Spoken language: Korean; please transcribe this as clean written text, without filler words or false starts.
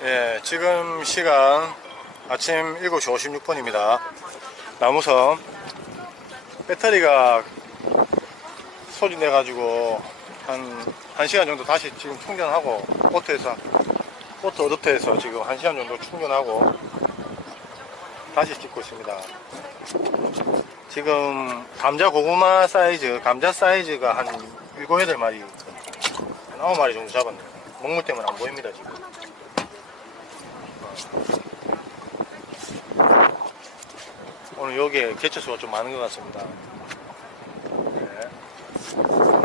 예, 지금 시간 아침 7시 56분입니다. 나무섬 배터리가 소진돼 가지고 한 1시간 정도 다시 지금 충전하고 보트 어댑터에서 지금 1시간 정도 충전하고 다시 찍고 있습니다. 지금 감자 고구마 사이즈, 감자 사이즈가 한 7, 8마리, 한 9마리 정도 잡았네요. 먹물 때문에 안 보입니다, 지금. 오늘 여기에 개체수가 좀 많은 것 같습니다. 네.